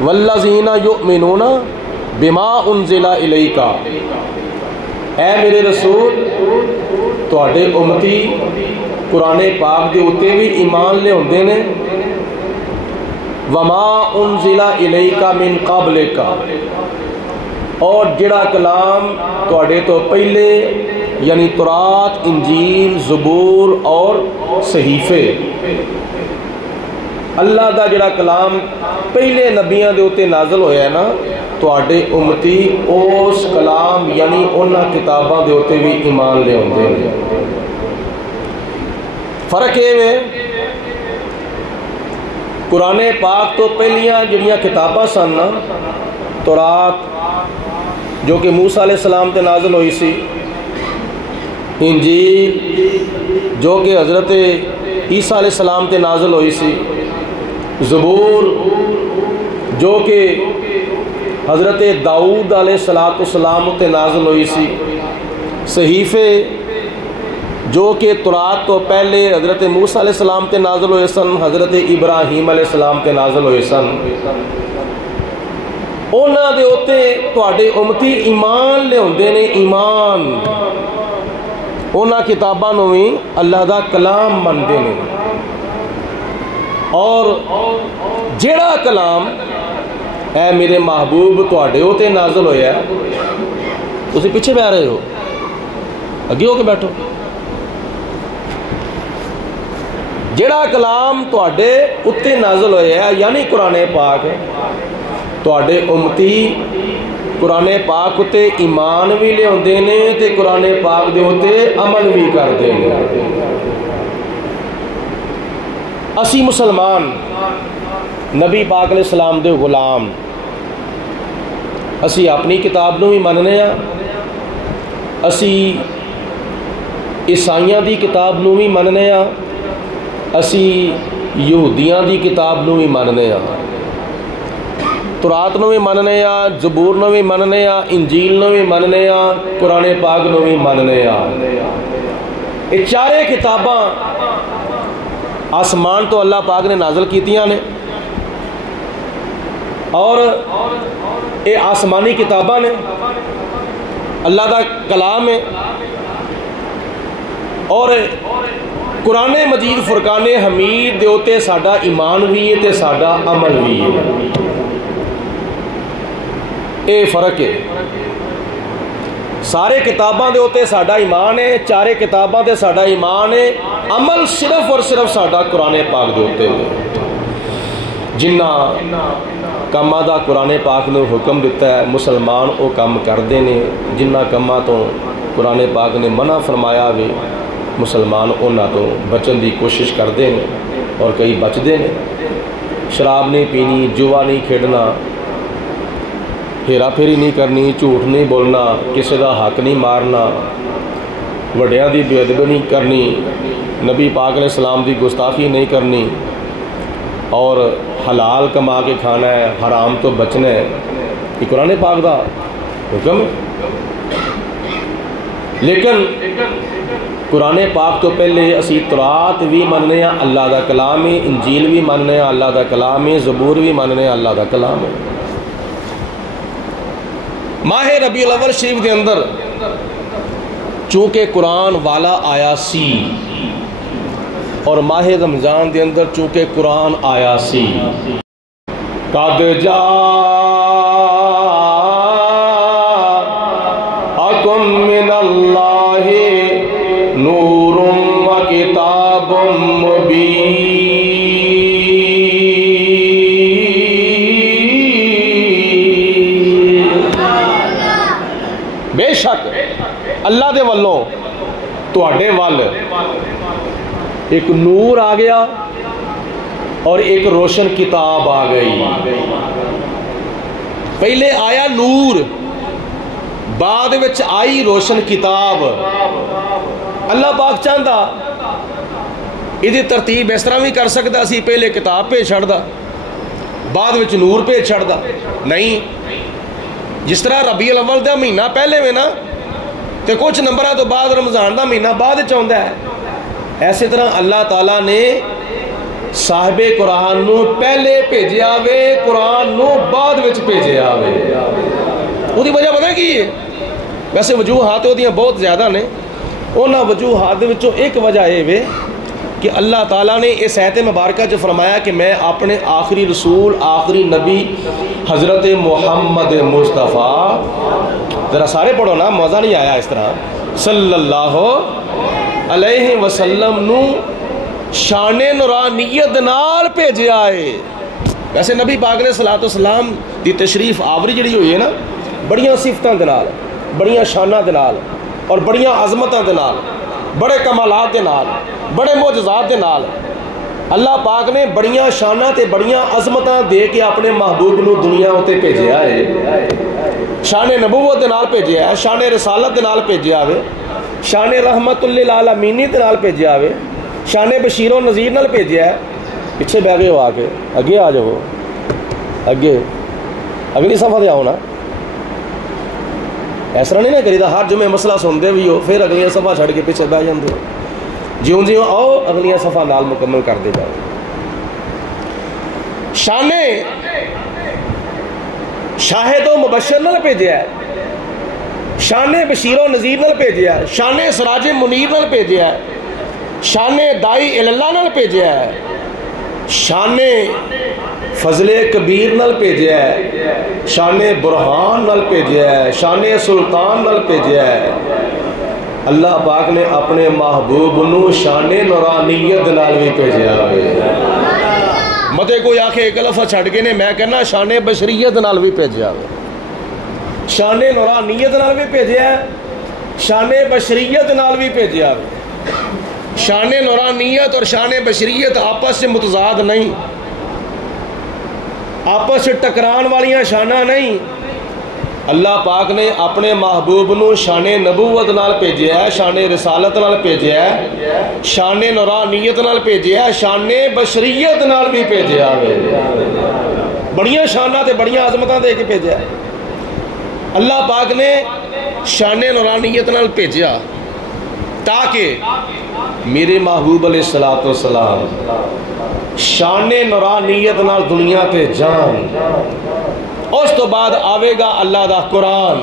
والذین یؤمنون بما انزل الیک، اے میرے رسول تواڈے امتی قرآن پاک دے اتے بھی ایمان لے نے، وما انزل الیک من قبلک، اور جڑا کلام تواڈے تو پہلے یعنی تورات، انجیل، زبور اور صحیفے، اللہ دا جڑا کلام پہلے نبیاں دے اتے نازل ہویا ہے نا، تواڈے امتی اس کلام یعنی انہاں کتاباں دے اتے بھی ایمان لے ہوندے نے۔ فرق یہ ہے قرآن پاک تو پہلیاں جڑیاں کتاباں سن، تورات جو کہ موسیٰ علیہ السلام تے نازل ہوئی سی، انجیل جو کہ حضرت عیسیٰ علیہ السلام تے نازل ہوئی سی، زبور جو کہ حضرت داؤد علیہ السلام تے نازل ہوئی سی، صحیفے جو کہ تورات تو پہلے حضرت موسیٰ علیہ السلام تے نازل ہوئے سن، حضرت ابراہیم علیہ السلام تے نازل ہوئے سن، انہاں دے اوتے تواڈے امتی ایمان لے ہوندے نے، ایمان انہاں کتاباں نوں وی اللہ دا کلام مندے نے۔ اور جیڑا کلام اے میرے محبوب تواڈے اوتے نازل ہویا ہے، تسی پیچھے بیٹھ رہے ہو، اگے ہو کے بیٹھو، جیڑا کلام تواڈے اتے نازل ہویا ہے یعنی قرآن پاک، تواڈے امتی قرآن پاک اتے ایمان بھی لے ہوندے نے تے قرآن پاک دے اتے عمل بھی کردے نے۔ اسی مسلمان نبی پاک علیہ السلام دے غلام، اسی اپنی کتاب نوں بھی مننے ہاں، اسی عیسائیاں دی کتاب نوں بھی مننے ہاں، اسی یہودیاں دی کتاب نوں بھی مننے ہاں، تورات نوں بھی مننے ہاں، زبور نوں بھی مننے ہاں، انجیل نوں بھی مننے ہاں، قرآن پاک نوں بھی مننے ہاں۔ یہ چارے کتاباں آسمان تو اللہ پاک نے نازل کیتیاں نے، اور یہ آسمانی کتاباں نے، اللہ دا کلام ہے، اور قرآن مجید فرقان حمید دے اوتے ساڈا ایمان بھی ہے تے ساڈا عمل بھی ہے۔ اے فرق ہے، سارے کتاباں دے اوتے ساڈا ایمان ہے، چارے کتاباں تے ساڈا ایمان ہے، عمل صرف اور صرف ساڈا قرآن پاک دے اوتے ہے۔ جنہ کاماں دا قرآن پاک نے حکم دیتا ہے مسلمان او کام کردے نے، جنہ کاماں تو قرآن پاک نے منع فرمایا ہوئے مسلمان انہاں تو بچن دی کوشش کردے ہیں اور کئی بچدے ہیں۔ شراب نہیں پینی، جوا نہیں کھیڈنا، ہیرا پھیری نہیں کرنی، جھوٹ نہیں بولنا، کسی دا حق نہیں مارنا، وڈیاں دی بے ادبی نہیں کرنی، نبی پاک علیہ السلام دی گستاخی نہیں کرنی، اور حلال کما کے کھانا ہے، حرام تو بچنا ہے۔ یہ قرآن پاک دا حکم ہے۔ لیکن قرآن پاک تو پہلے اسی تورات بھی مننے ہیں اللہ دا کلام ہے، انجیل بھی مننے ہیں اللہ دا کلام ہے، زبور بھی مننے ہیں اللہ دا کلام ہے۔ ماہ ربیع الاول شریف دے اندر چونکہ قرآن والا آیا سی، اور ماہ رمضان دے اندر چونکہ قرآن آیا سی، قد جاءکم من اللہ نور و کتاب مبین۔ بے شک اللہ دے والوں تواڈے وال ایک نور آ گیا اور ایک روشن کتاب آ گئی۔ پہلے آیا نور، بعد وچ آئی روشن کتاب۔ اللہ پاک چاہتا یہ ترتیب اس طرح بھی کر سکتا سی، پہلے کتاب بھیج چھڑدا بعد وچ نور بھیج چھڑدا، نہیں۔ جس طرح ربیع الاول دا مہینہ پہلے میں نا تے کچھ نمبرہ تو بعد رمضان دا مہینہ بعد چاہتا ہے، ایسے طرح اللہ تعالیٰ نے صاحب قرآن نو پہلے بھیجیا وے قرآن نو بعد وچ بھیجیا وے. وہ دی وجہ پتہ کی ہے؟ ویسے وجوہات وہ بہت زیادہ نے. انہاں وجوہات وچوں ایک وجہ یہ وے کہ اللہ تعالیٰ نے اس آیت مبارکہ جو فرمایا کہ میں اپنے آخری رسول آخری نبی حضرت محمد مصطفیٰ، ذرا سارے پڑھو نا، مزہ نہیں آیا اس طرح، صلی اللہ علیہ وسلم نو شان نورانیت نال بھیجیا ہے. ویسے نبی پاک علیہ الصلوۃ والسلام دی تشریف آوری جڑی ہوئی ہے نا، بڑیاں صفتاں دے نال، بڑیاں شاناں دے نال اور بڑیاں عظمتاں دے نال، بڑے کمالات دے نال، بڑے معجزات دے نال اللہ پاک نے بڑیاں شاناں تے بڑیاں عظمتاں دے کے اپنے محبوب نو دنیا اتے بھیجیا ہے. شان نبوت دے نال بھیجیا ہے، شان رسالت دے نال بھیجیا ہے، شان رحمت للعالمین دے نال بھیجیا ہے، شان بشیر و نذیر نال بھیجیا ہے. پیچھے بہ گئے ہو، آ کے اگے آ جاؤ، اگے اگلی صفحہ تے آؤ نا. اس طرح نہیں نہ کریدا ہر جمعے مسئلہ سنتے بھی ہو پھر اگلیاں صفحہ چھڑ کے پیچھے بہ جاندے ہو. جیوں جیوں آؤ اگلیاں صفحہ نال مکمل کر دے جاؤ. شان شاہد و مبشر نال بھیجیا ہے، شان بشیر و نذیر نال بھیجیا ہے، شان سراج منیر نال بھیجیا ہے، شان دائی اللہ نال بھیجیا ہے، شان فضل کبیر نال بھیجیا ہے، شان برہان نال بھیجیا ہے، شان سلطان نال بھیجیا ہے. اللہ پاک نے اپنے محبوب نو شان نورانیت نال بھی بھیجیا ہے. متے کوئی آکھے ایک لفظ چھڑ کے نے میں کہنا شان بشریت نال بھی بھیجیا ہے، شان نورانیت نال بھی بھیجیا ہے، شان بشریت نال بھی بھیجیا ہے. شان نورانیت اور شان بشریت آپس سے متضاد نہیں، آپس سے ٹکران والیاں شانہ نہیں. اللہ پاک نے اپنے محبوب نو شان نبوت نال بھیجیا ہے، شان رسالت نال بھیجیا ہے، شان نورانیت نال بھیجیا ہے، شان بشریت نال بھی بھیجیا ہے. بڑیاں شاناں تے بڑیاں عظمتاں دے کے بھیجیا ہے. اللہ پاک نے شان نورانیت نال بھیجیا تاکہ میرے محبوب علیہ الصلوۃ والسلام شان نورانیت نال دنیا تے جان. اس تو بعد آوے گا اللہ دا قرآن،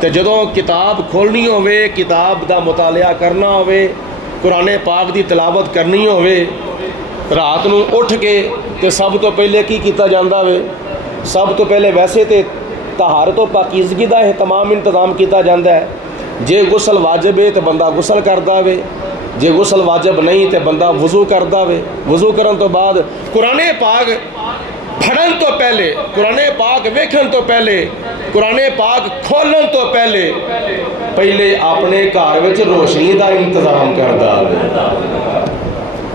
تے جدوں کتاب کھولنی ہوئے، کتاب دا مطالعہ کرنا ہوئے، قرآن پاک دی تلاوت کرنی ہوئے، رات نو اٹھ کے تے سب تو پہلے کی کیتا جاندا ہوئے؟ سب تو پہلے ویسے تے طہارت و پاکیزگی دا اہتمام انتظام کیتا جاندا ہے. جے غسل واجب ہے تے بندہ غسل کردا ہوئے، جے غسل واجب نہیں تے بندہ وضو کردا ہوئے. وضو کرن تو بعد قرآن پاک پڑھن تو پہلے، قرآن پاک ویکھن تو پہلے، قرآن پاک کھولن تو پہلے اپنے گھر وچ روشنی دا انتظام کردا ہوئے.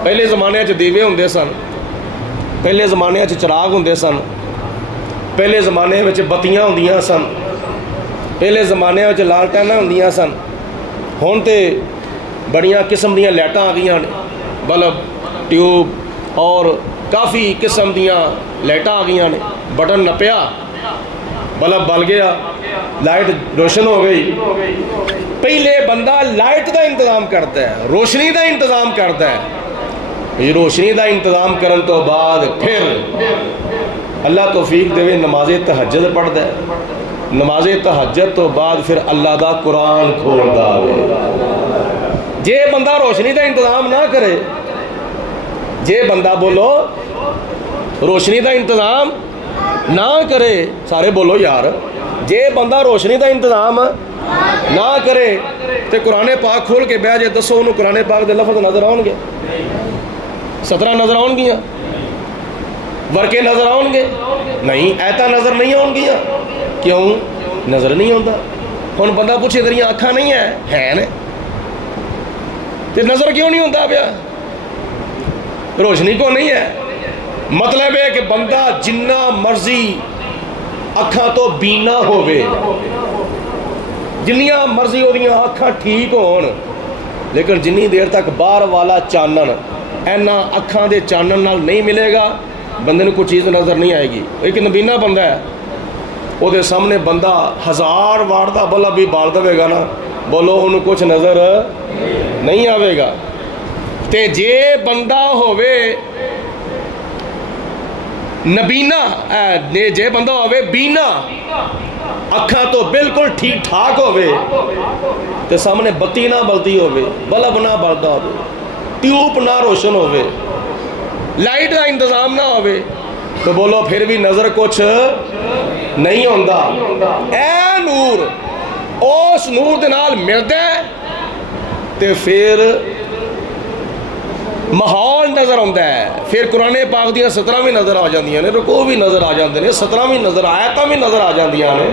پہلے زمانے چ دیوے ہوندے سن، پہلے زمانے چ چراغ ہوندے سن، پہلے زمانے وچ بتیاں ہوندیاں سن، پہلے زمانے وچ لالٹیناں ہوندیاں سن. ہن تے بڑیاں قسم دیاں لائٹاں آ گئیاں نے، بلب، ٹیوب اور کافی قسم دیاں لائٹاں آ گئیاں نے. بٹن نپیا، بلب بل گیا، لائٹ روشن ہو گئی. پہلے بندہ لائٹ دا انتظام کرتا ہے، روشنی دا انتظام کرتا ہے. روشنی دا انتظام کرن تو بعد پھر اللہ توفیق دے نماز تہجد پڑھتا ہے. نماز تہجد تو بعد پھر اللہ دا قرآن کھولدا ہے. جے بندہ روشنی دا انتظام نہ کرے، جے بندہ بولو روشنی دا انتظام نہ کرے، سارے بولو یار، جے بندہ روشنی دا انتظام نہ کرے تے قرآن پاک کھول کے بہ جے، دسو انہوں قرآن پاک دے لفظ نظر آؤں گے؟ 17 نظر آؤں گیا؟ ورکے نظر آؤں گے؟ نہیں، ایتا نظر نہیں آؤں گیا. کیوں نظر نہیں ہوتا؟ ہن بندہ پوچھے تیریاں اکھاں نہیں ہے نے تے نظر کیوں نہیں ہوتا پیا؟ روشنی کو نہیں ہے. مطلب ہے کہ بندہ جنہ مرضی اکھاں تو بینا ہوئے، جنیاں مرضی ہو دیاں اکھاں ٹھیک ہون، لیکن جنی دیر تک باہر والا چانن اینا اکھاں دے چانن نال نہیں ملے گا، بندے نے کوئی چیز نظر نہیں آئے گی. ایک نبینا بندہ ہے، وہ دے سامنے بندہ 1000 واٹ دا بلب بھی بال دے گا نا، بولو انہوں کچھ نظر نہیں آئے گا. تے جے بندہ ہووے نبینا جے بندہ ہووے بینا اکھاں تو بالکل ٹھیک ٹھاک ہووے تے سامنے بتی نہ بلدی ہووے بلب نہ بلدا ہووے ٹیوب نہ روشن ہووے لائٹ دا انتظام نہ ہووے تو بولو پھر بھی نظر کچھ نہیں ہوندا اے نور اس نور دے نال ملدا ہے تے پھر ماحول نظر آتا ہے پھر قرآن پاک دیاں 17 بھی نظر آ جاندیاں نے رکوع بھی نظر آ جاندے نے 17 بھی نظر آیتاں بھی نظر آ جاندیاں نے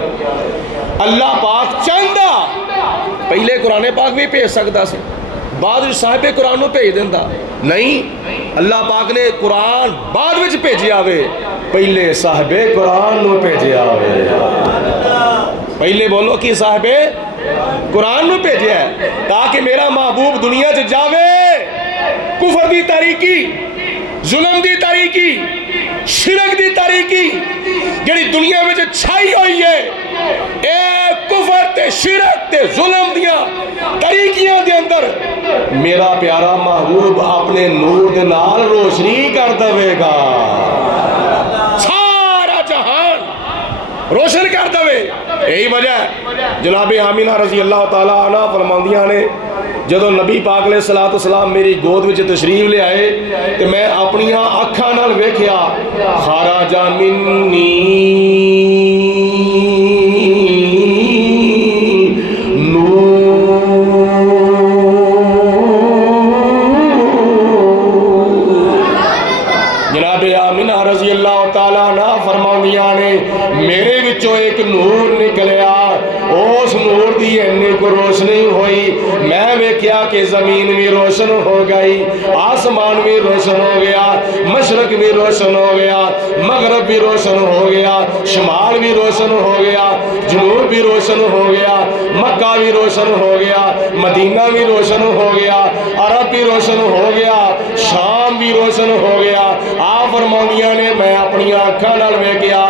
اللہ پاک چاہندا پہلے قرآن پاک بھی بھیج سکدا سی بعد صاحب قرآن نو بھیج دیندا نہیں اللہ پاک نے قرآن بعد وچ بھیجیا وے پہلے صاحب قرآن نو بھیجیا وے پہلے بولو کہ صاحب قرآن نو بھیجیا ہے تاکہ میرا محبوب دنیا چ جاوے کفر دی تاریکی ظلم دی تاریکی شرک دی تاریکی جڑی دنیا میں چھائی ہوئی ہے اے کفر تے شرک تے ظلم دیاں تاریکیاں دے اندر میرا پیارا محبوب اپنے نور دے نال روشنی کر دے گا سارا جہان روشن کر دے یہی وجہ ہے جناب آمینہ رضی اللہ تعالیٰ عنہ فرماندیاں نے جدو نبی پاک علیہ السلام میری گود وچ تشریف لے آئے کہ میں اپنی اکھاں نال ویکھیا خرج منی جناب آمینہ رضی اللہ تعالیٰ عنہ فرماندیاں نے میرے وچوں ایک نور نکلیا اس نور دی انہی کو روشنی ہوئی میں ویکھیا کہ زمین بھی روشن ہو گئی آسمان بھی روشن ہو گیا مشرق بھی روشن ہو گیا مغرب بھی روشن ہو گیا شمال بھی روشن ہو گیا جنوب بھی روشن ہو گیا مکہ بھی روشن ہو گیا مدینہ بھی روشن ہو گیا عرب بھی روشن ہو گیا شام بھی روشن ہو گیا آپ فرماندیاں نے میں اپنی آنکھاں نال ویکھیا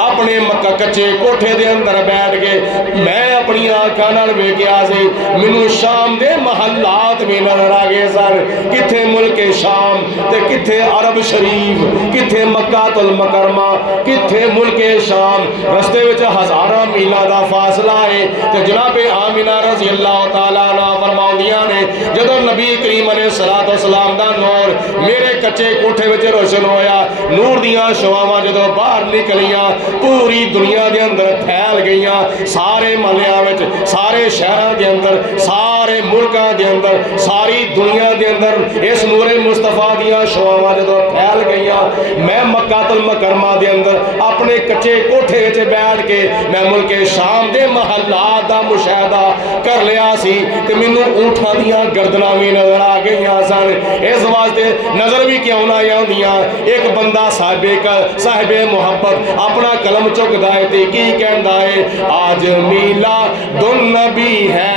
اپنے مکہ کچے کوٹھے دے اندر بیٹھ کے میں اپنی آنکھاں نال ویکھیا سی مینوں شام دے محلات بھی نظر آ گئے سن کتھے ملک شام تے کتھے عرب شریف کتھے مکہ المکرمہ کتھے ملک شام رستے وچ ہزاراں میلاں دا فاصلہ ہے تے جناب آمینہ رضی اللہ تعالیٰ عنہ فرماندیاں نے جدوں نبی کریم علیہ السلام دا نور میرے کچے کوٹھے وچ روشن ہویا نور دیاں شعاواں جدوں باہر نکلیاں پوری دنیا دے اندر پھیل گئیاں سارے محلیاں وچ سارے شہراں دے اندر سارے ملکاں دے اندر ساری دنیا دے اندر اس نور مصطفیٰ دیاں شعاواں جدوں پھیل گئیاں میں مکہ المکرمہ دے اندر اپنے کچے کوٹھے وچ بیٹھ کے میں ملک شام دے محلات دا مشاہدہ کر لیا سی تے مینوں اونٹاں دیاں گردناں بھی نظر آ گئیاں سن اس واسطے نظر بھی کیوں نہ آندیاں ایک بندہ صاحب محبت اپنا قلم چکدا ہے تے کی کہندا ہے آج میلاد النبی ہے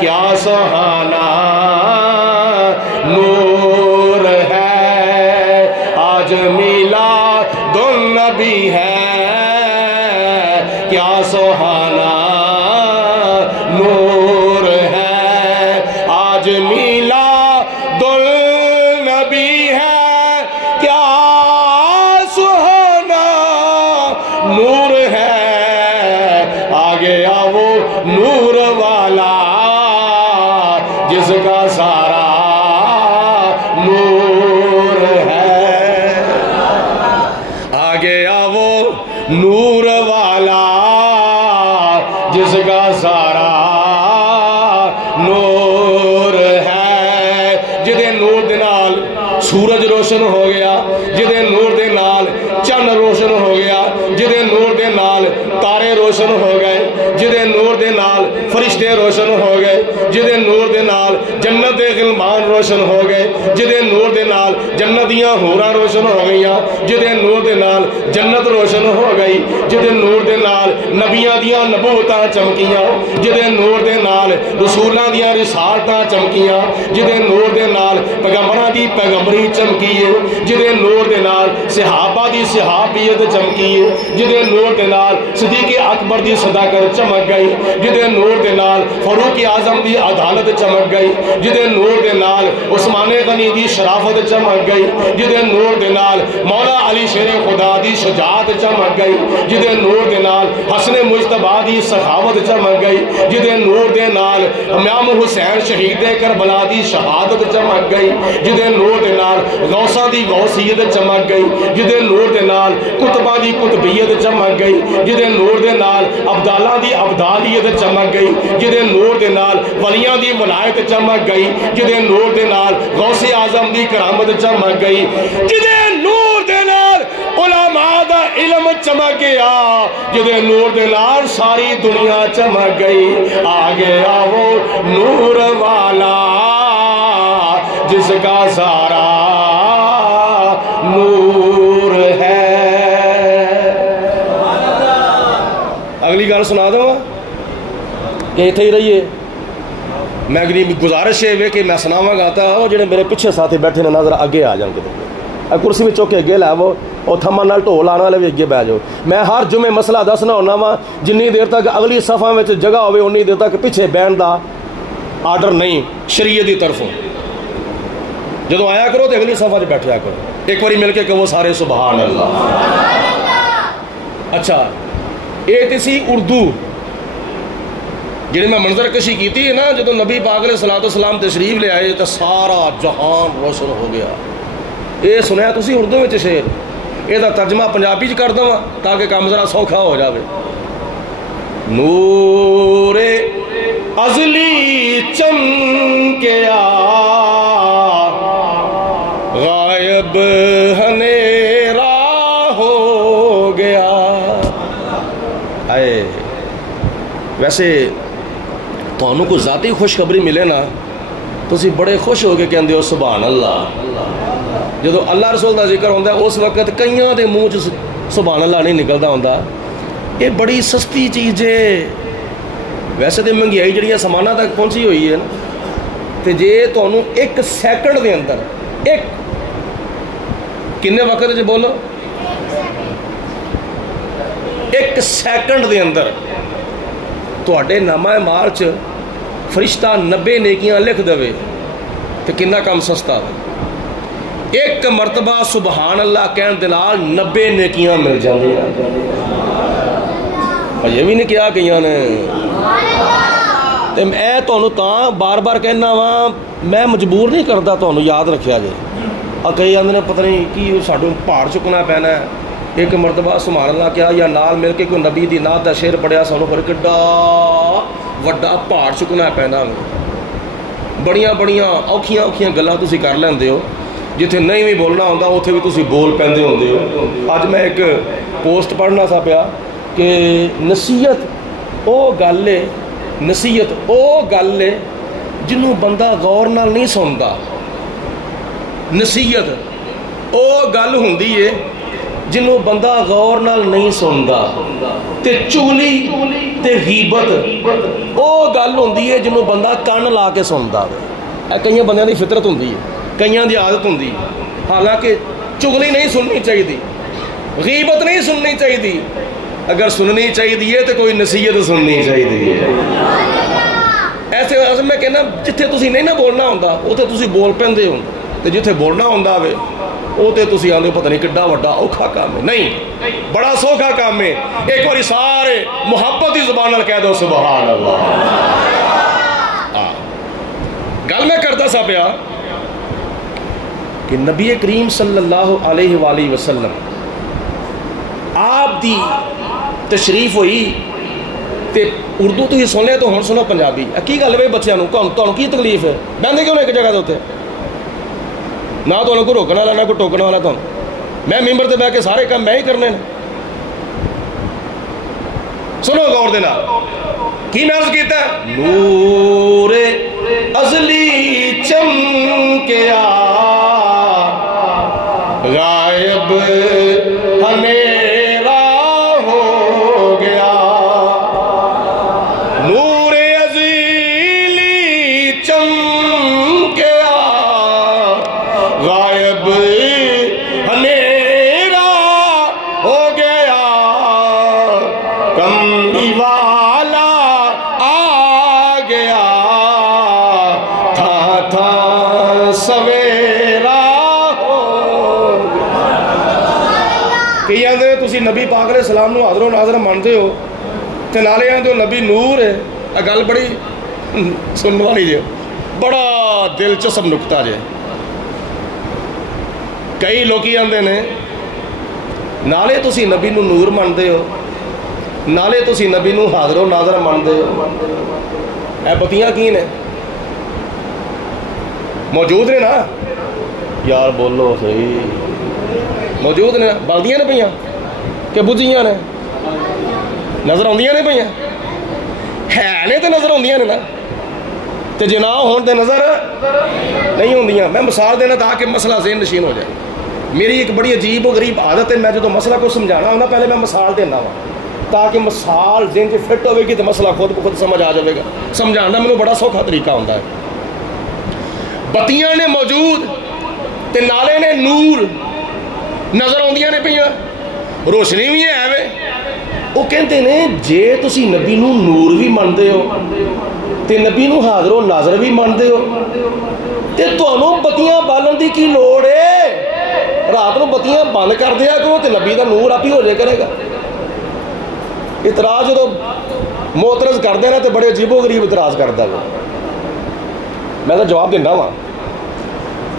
کیا سہانا نور ہے آج میلاد النبی ہے کیا سہانا نور ہے آج میلاد النبی ہے کیا سہانا نور ہے آگے وہ نور والا جس کا سارا نور ہے آگے وہ نور والا جس کا سارا نور ہے جدے نور دے نال سورج روشن ہو گیا جدے نور دے نال چند روشن ہو گیا جدے نور دے نال تارے روشن ہو گئے جدے نور دے نال فرشتے روشن ہو گئے جدے نور دے نال جنت دے غلمان روشن ہو گئے جدے نور دے نال جنت دیاں حوراں روشن ہو گئیاں جدے نور دے نال جنت روشن ہو گئی جدے نور دے نال نبیاں دیاں نبوتاں چمکیاں جدے نور دے نال رسولاں دیاں رسالتاں چمکیاں جدے نور دے نال پیغمبراں دی پیغمبری چمکی ہے جدے نور دے نال صحابہ دی صحابیت چمکی ہے جدے نور دے نال صدیق اکبر دی صداقت چمکی چمک گئی، جدے نور دے نال فاروق اعظم دی عدالت چمک گئی، جدے نور دے نال عثمان غنی دی شرافت چمک گئی، جدے نور دے نال مولا علی شیر خدا دی شجاعت چمک گئی، جدے نور دے نال حسن مجتبی دی سخاوت چمک گئی، جدے نور دے نال امام حسین شہید کربلا دی شہادت چمک گئی، جدے نور دے نال غوثاں دی غوثیت چمک گئی، جدے نور دے نال قطبہ دی قطبیت چمک گئی، جدے نور دے نال عبداللہ دی عبدالیت چمک گئی، جدے نور دے نال ولیاں دی ولایت چمک گئی، جدے نور دے نال غوث اعظم دی کرامت چمک گئی، جدے نور دے نال علماء دا علم چمک گیا، جدے نور دے نال ساری دنیا چمک گئی، آ گیا وہ نور والا جس کا سارا نور ہے۔ اگلی گل سنا دوں کہ اتنے ہی رہیے، میں اگلی گزارش ہے کہ میں سناواں گا تا وہ جڑے میرے پیچھے ساتھی بیٹھے نے نظر اگے آ جان کے کرسی میں چوکے اگے لے وہ تھما نال ڈھول آنے والے بھی اگے بہ جاؤ۔ میں ہر جمعے مسئلہ دسنا ہونا وا، جنی دیر تک اگلی صفحہ میں جگہ ہوئے انی دیر تک پیچھے بہن دا آرڈر نہیں شریعت دی طرفوں، جدو آیا کرو تو اگلی صفحہ بیٹھیا کرو، ایک باری مل کے کہ وہ سارے سبحان اللہ۔ اچھا یہ تو سی اردو جی میں منظر کشی کی ہے نا، جدو نبی پاک علیہ السلام تشریف لے آئے تو سارا جہان روشن ہو گیا۔ یہ سنیا تسی اردو میں شعر، یہ ترجمہ پنجابی چ کر دوں تاکہ کام ذرا سوکھا ہو جاوے۔ نور ازلی چمکیا غائب ہنیرا ہو گیا۔ آئے ویسے تانوں کو ذاتی خوشخبری ملے نا تو اسی بڑے خوش ہو کے کہندے ہو سبحان اللہ۔ جدو اللہ رسول دا ذکر ہوتا ہے اس وقت کئیاں دے منہ چ سبحان اللہ نہیں نکلتا ہوتا۔ یہ بڑی سستی چیز ہے، ویسے تو مہنگائی جڑیاں سامانہ تک پہنچی ہوئی ہے نا، تو جے تانوں ایک سیکنڈ دے اندر ایک کنے وقت جے بولو ایک سیکنڈ دے اندر تواڈے نامہ مال چ فرشتہ 90 نیکیاں لکھ دے تو کنا کم سستا ہے۔ ایک مرتبہ سبحان اللہ کہن دے نال 90 نیکیاں مل جاندی ہیں۔ یہ بھی نہیں کیا کہیاں نے، تے میں تانوں تاں بار بار کہنا وا، میں مجبور نہیں کرتا تانوں یاد رکھیا جے۔ کئی آندے نے پتہ نہیں کی ساڈوں پہاڑ چکنا پینا ہے، ایک مرتبہ سبحان اللہ کیا یا نال مل کے کوئی نبی دی نعت دا شعر پڑھیا سانوں پھر کڈا وڈا پہاڑ چکنا پینا۔ بڑیاں بڑیاں اوکھیاں اوکھیاں گلاں تسی کر لیندے ہو، جتھے نہیں بھی بولنا ہوتا اتنے بھی تسی بول پیندے ہوندے ہو۔ اج میں ایک پوسٹ پڑھنا سا پیا کہ نصیحت او گل ہے، نصیحت او گل ہے جنوں بندہ غور نال نہیں سنتا۔ نصیحت او گل ہوندی ہے جنوں بندہ غور نال نہیں سنتا، تے چغلی تے غیبت او گل ہوندی ہے جنوں بندہ کان لا کے سنتا۔ کئی بندیاں دی فطرت ہوندی ہے، کئیاں دی عادت ہوندی، حالانکہ چغلی نہیں سننی چاہیے، غیبت نہیں سننی چاہیے۔ اگر سننی چاہیے تو کوئی نصیحت سننی چاہیے۔ ایسے میں کہنا جتھے تسی نہیں نہ بولنا ہوتا اتنے تسی بول پیندے ہو، تو جتھے بولنا ہوتا ہوئے وہ تسی آندے پتہ نہیں کڈا وڈا اوکھا کام ہے۔ نہیں، بڑا سوکھا کام ہے۔ ایک باری سارے محبت کی زبان نال کہہ دو سبحان اللہ۔ گل میں کرتا سا پیا کہ نبی کریم صلی اللہ علیہ وآلہ وسلم آپ دی تشریف ہوئی تے اردو تو ہی سن لے تو ہن سنو پنجابی۔ کی گل ہے بچیاں نوں تانوں کی تکلیف ہے؟ بہندے کیوں ایک جگہ دے اوتے؟ نہ تانوں کوئی روکنے والا نہ کوئی ٹوکنے والا، تانوں میں ممبر تے بیٹھ کے سارے کام میں ہی کرنے نے۔ سنو غور دے نال کی میں عرض کیتا ہے، نور ازلی چمکیا غائب ہنیرا ہو گیا۔ نور ازلی چمکیا غائب ہنیرا ہو گیا، کملی والا کئی آدھے تسی نبی پاک علیہ السلام نو حاضر و ناظر مانتے ہو تے نالے آدھے نبی نور ہے. گل بڑی سننے والی جی, بڑا دلچسپ نکتہ جی. کئی لوگ آدھے نے نالے تسی نبی نو نور مانتے ہو, نالے تسی نبی نو حاضر و ناظر مانتے ہو. اے بتیاں کی نے موجود نے نا یار, بولو صحیح, موجود نے, بلدیاں نے پہ کہ بجھیاں نے, نظر آدیاں نے پہ ہے نے تو نظر آدیاں نے نا, تو جے نہ ہون تے نظر نہیں ہوندیاں. میں مثال دینا تاکہ مسئلہ ذہن نشین ہو جائے. میری ایک بڑی عجیب و غریب عادت ہے, میں جو مسئلہ کو سمجھانا ہونا پہلے میں مثال دینا ہوا تاکہ مثال ذہن سے فٹ ہوئے گی تو مسئلہ خود بخود سمجھ آ جائے گا. سمجھانا مجھے بڑا سوکھا طریقہ ہوتا ہے. بتیاں نے موجود تے نالے نے نور, نظر آدیاں نے پہ, روشنی بھی ہے وے. وہ کہتے ہیں جے تسی نبی نو نور بھی مانتے ہو تے نبی نو حاضر و ناظر بھی مانتے ہو تے تانوں بتیاں بالن دی کی لوڑ ہے؟ رات نو بتیاں بند کر دیا کرو تے نبی دا نور آپ ہی ہو جائے کرے گا. اعتراض جو معترض کردے نا تے بڑے عجیب و غریب اعتراض کرتا ہے. میں تو جواب دینا وا,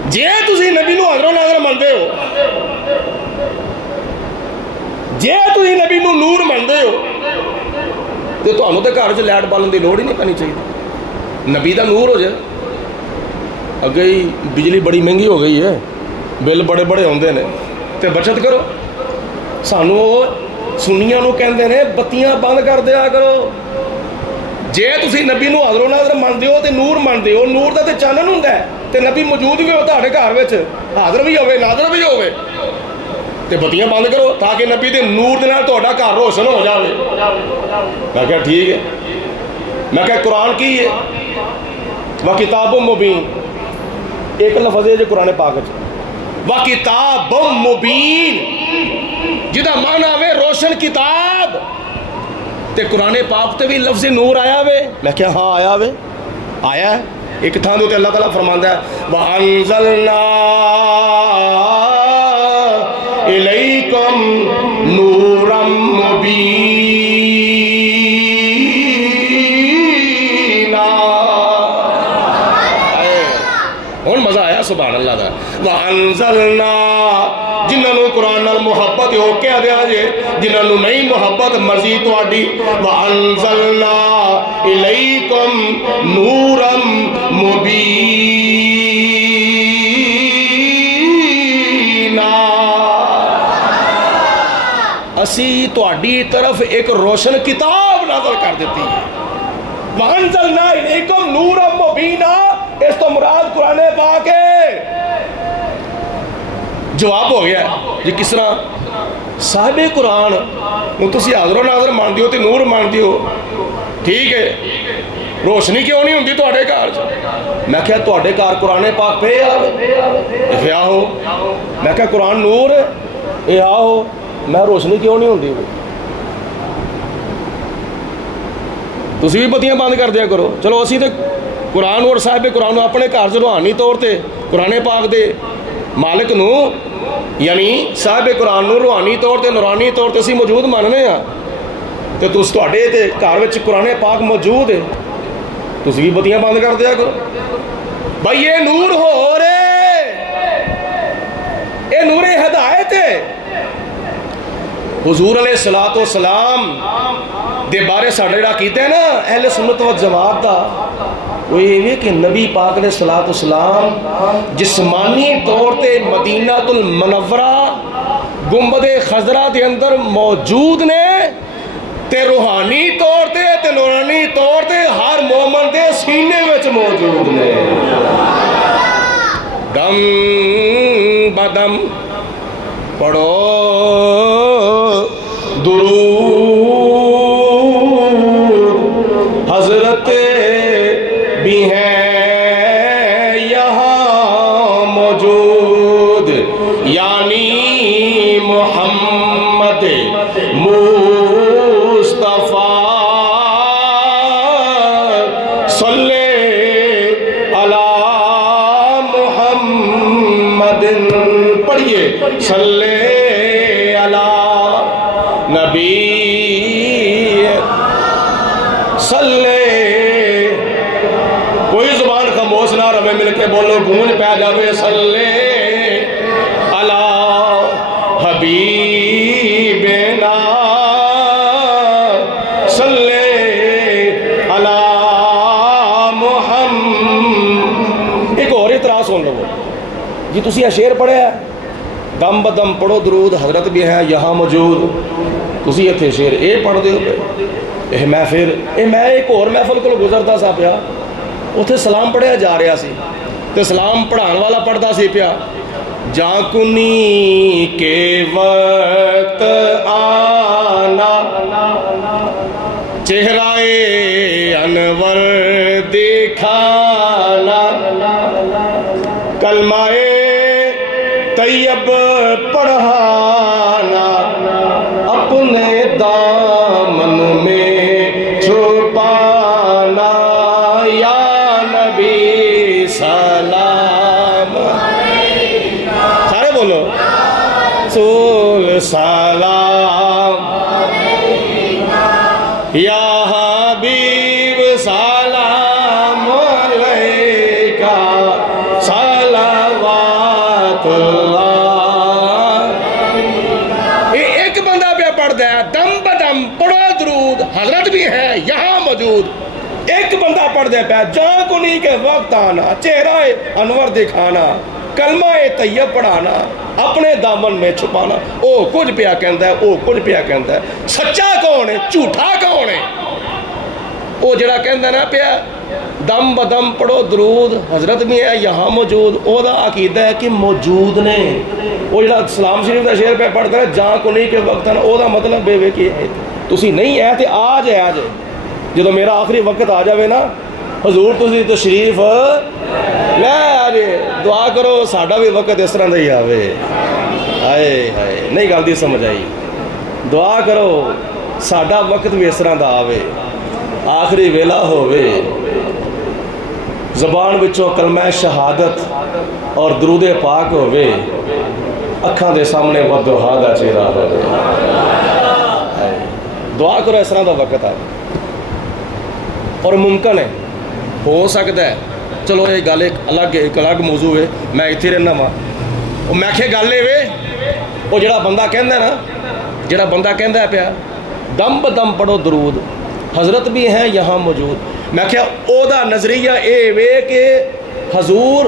جے تسی نبی نو حاضر و ناظر مانتے ہو, جے تسی نبی نو نور مانتے ہو تے تانوں تے گھر وچ لائٹ بالن دی لوڑ ہی نہیں پانی چاہیے. نبی دا نور ہو جائے. اگے ہی بجلی بڑی مہنگی ہو گئی ہے, بل بڑے بڑے ہوندے نے, تے بچت کرو. سانوں سنیاں نو کہندے نے بتیاں بند کر دیا کرو. جے تسی نبی نو حاضر و ناظر مانتے ہو تے نور مانتے ہو, نور دا تے چانن ہوندا ہے تے نبی موجود بھی ہو تہاڈے گھر وچ, حاضر بھی ہوے ناظر بھی ہوے, تے بتیاں بند کرو تاکہ نبی دے نور دے نال تہاڈا گھر روشن ہو جاوے. میں کہا ٹھیک ہے. میں کہا قرآن کی ہے وَكِتَابٌ مُبِينٌ, ایک لفظ ہے جو قرآن پاک ہے وَكِتَابٌ مُبِينٌ, جدا معنی آوے روشن کتاب. تے قرآن پاک تے بھی لفظ نور آیا وے. میں کہا ہاں آیا وے, آیا ہے. ایک تھان دے اللہ تعالیٰ فرماندا ہے وَأَنزَلْنَا إِلَيْكُمْ نُورًا مُبِينًا. ہن مزہ آیا سبحان اللہ دا. وَأَنزَلْنَا, جنہوں قرآن نال محبت ہو کہہ دیا جے, جنہوں نہیں محبت مرضی تواڈی. وَأَنزَلْنَا إِلَيْكُمْ نُورًا مُبِينًا. اسی تواڈی طرف ایک روشن کتاب نازل کر دیتی ہے. وَأَنزَلْنَا إِلَيْكُمْ نُورًا مُبِينًا, اس تو مراد قرآن پاک ہے. جواب ہو گیا جی کس طرح صاحب قرآن وہ تسی حاضر و ناظر مانتے ہو تے نور مانتے ہو, ٹھیک ہے, روشنی کیوں نہیں ہوندی تواڈے گھر چ؟ میں کہا تواڈے گھر قرآن پاک پہ آوے آ ہو. میں کہا قرآن نور ہے اے آ ہو, میں روشنی کیوں نہیں ہوندی؟ تسی بھی بتیاں بند کر دیا کرو. چلو اسی تے قرآن اور صاحب قرآن اپنے گھر چ روحانی طور تے قرآن پاک دے مالک نو یعنی صاحب قرآن نو روحانی طور تے نورانی طور تے اسی موجود ماننے ہاں, تے تس تواڈے تے گھر وچ قرآن پاک موجود ہے, تسی بھی بتیاں بند کر دیا کرو. بھائی یہ نور ہو رے, اے نور ہدایت ہے. حضور علیہ الصلوۃ والسلام دے بارے ساڈا جڑا کیتا ہے نا اہل سنت و جماعت دا, وہ یہ کہ نبی پاک علیہ الصلوۃ والسلام جسمانی طور تے مدینہ المنورہ گنبد خضرا دے اندر موجود نے, تے روحانی طور تے نورانی طور تے ہر مومن دے سینے وچ موجود نے. دم بدم پڑھو درود حضرت بھی ہیں یہاں موجود, یعنی محمد مصطفیٰ صلی علی محمد. پڑھیے صلی علی حبیب صلی، کوئی زبان خاموش نہ رہے، مل کے بولو گونج پہ جاوے، صلی علی حبیبنا صلی علی محمد۔ ایک اور اعتراض سن لو جی، تسی یہ شعر پڑھے ہے، دم بدم پڑھو درود حضرت بھی ہے یہاں موجود، تسی یہ تھے شعر اے پڑھ دے اے محفل، میں ایک اور محفل کو گزرتا سا پیا، اتنے سلام پڑھیا جا رہا سی، تے سلام پڑھان والا پڑھتا سی پیا، جاں کنی کے وقت آنا چہرہ انور دکھانا، کلمہ طیب پڑھانا، اپنے دامن میں چھپانا، یا نبی سلام، سارے بولو، رسول سلام، یا حبیب سلام علیکہ، صلوات اللہ۔ ایک بندہ پہ پڑھتا ہے، دم بدم پڑھو درود حضرت بھی ہے یہاں موجود، ایک بندہ پڑھتا ہے، جاں کنی کے وقت آنا چہرہ انور دکھانا، کلمہ طیب پڑھانا، اپنے دامن میں چھپانا۔ او کچھ پیا کہندا ہے، او کچھ پیا کہندا ہے، سچا کون ہے جھوٹا کون ہے؟ او جڑا کہندا نا پیا دم بدم پڑھو درود حضرت بھی ہے یہاں موجود، او دا عقیدہ ہے کہ موجود نے۔ وہ جڑا سلام شریف دا شعر پہ پڑھتا ہے جاں کنی کے وقت آنا، او دا مطلب بے کہ تسی نہیں ہے تے آج ہے، آج جدو میرا آخری وقت آ جاوے نا حضور تسی تشریف لے آجے، دعا کرو ساڈا بھی وقت اس طرح دا ہی آوے۔ ہائے ہائے نہیں گل دی سمجھ آئی، دعا کرو ساڈا وقت بھی اس طرح دا آوے، آخری ویلا ہووے، زبان وچوں کلمہ شہادت اور درود پاک ہووے، اکھاں دے سامنے ودعا دا چہرہ ہووے۔ دعا کرو اس طرح دا وقت آئے، اور ممکن ہے ہو سکتا ہے، چلو یہ گل ایک الگ موضوع ہے، میں اتنے رہنا وا، میں کہ گل یہ وہ جڑا بندہ کہندا ہے نا، جڑا بندہ کہندا ہے پیا دم بدم پڑھو درود حضرت بھی ہیں یہاں موجود، میں کہ او دا نظریہ اے وے کہ حضور